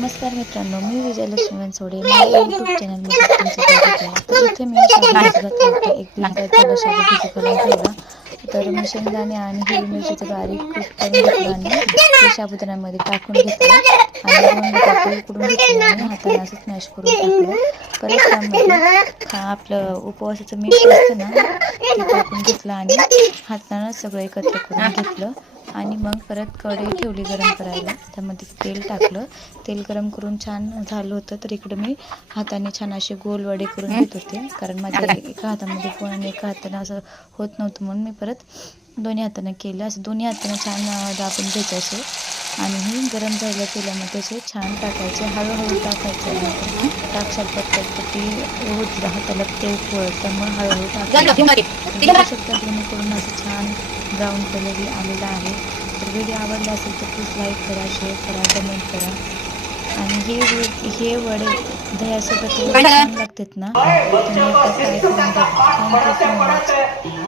नमस्कार मित्रांनो, मी विजयलक्ष्मी बनसोडे. माझ्या यूट्यूब चॅनलमध्ये तुमचं स्वागत आहे. तर इथे मी शाबू भिजत घातला होता. एक लिटर थोडा शाबू भिजत घालून ठेवला. तर मी शेंगदाणे आणि हिरवी मिरचीचं बारीक कूट करून घेतलं आणि ते साबुदाण्यामध्ये टाकून घेतलं आणि 2 बटाटे उकडून घेतले आणि हाताने असं स्मॅश करून टाकलं. परत त्यामध्ये आपलं उपवासाचं मीठ असतं ना, ते टाकून घेतलं आणि हातानं सगळं एकत्र करून घेतलं आणि मग परत कढई ठेवली गरम करायला. त्यामध्ये तेल टाकलं. तेल गरम करून छान झालं होतं, तर इकडं मी हाताने छान असे गोल वडे करून घेत होते, कारण माझ्या एका हातामध्ये फोन आणि एका हाताने असं होत नव्हतं, म्हणून मी परत दोन्ही हाताने केलं. असं दोन्ही हाताने छान दाबून घ्यायचे असे आणि ही गरम झालेल्या तेलामध्ये असे छान टाकायचे, हळूहळू टाकायचे. टाकशाल पटपट ती होती हाताला तेल पोळत, त्यामुळे हळूहळू टाकायचं. शकता जेणेकरून असं छान ब्राऊन कलर आलेला आहे. तर व्हिडिओ आवडला असेल तर प्लीज लाईक करा, शेअर करा, कमेंट करा. आणि हे वडे दह्यासोबत एवढे छान लागतात ना, तुम्ही एकदा ट्राय करून बघा. Thank you so much.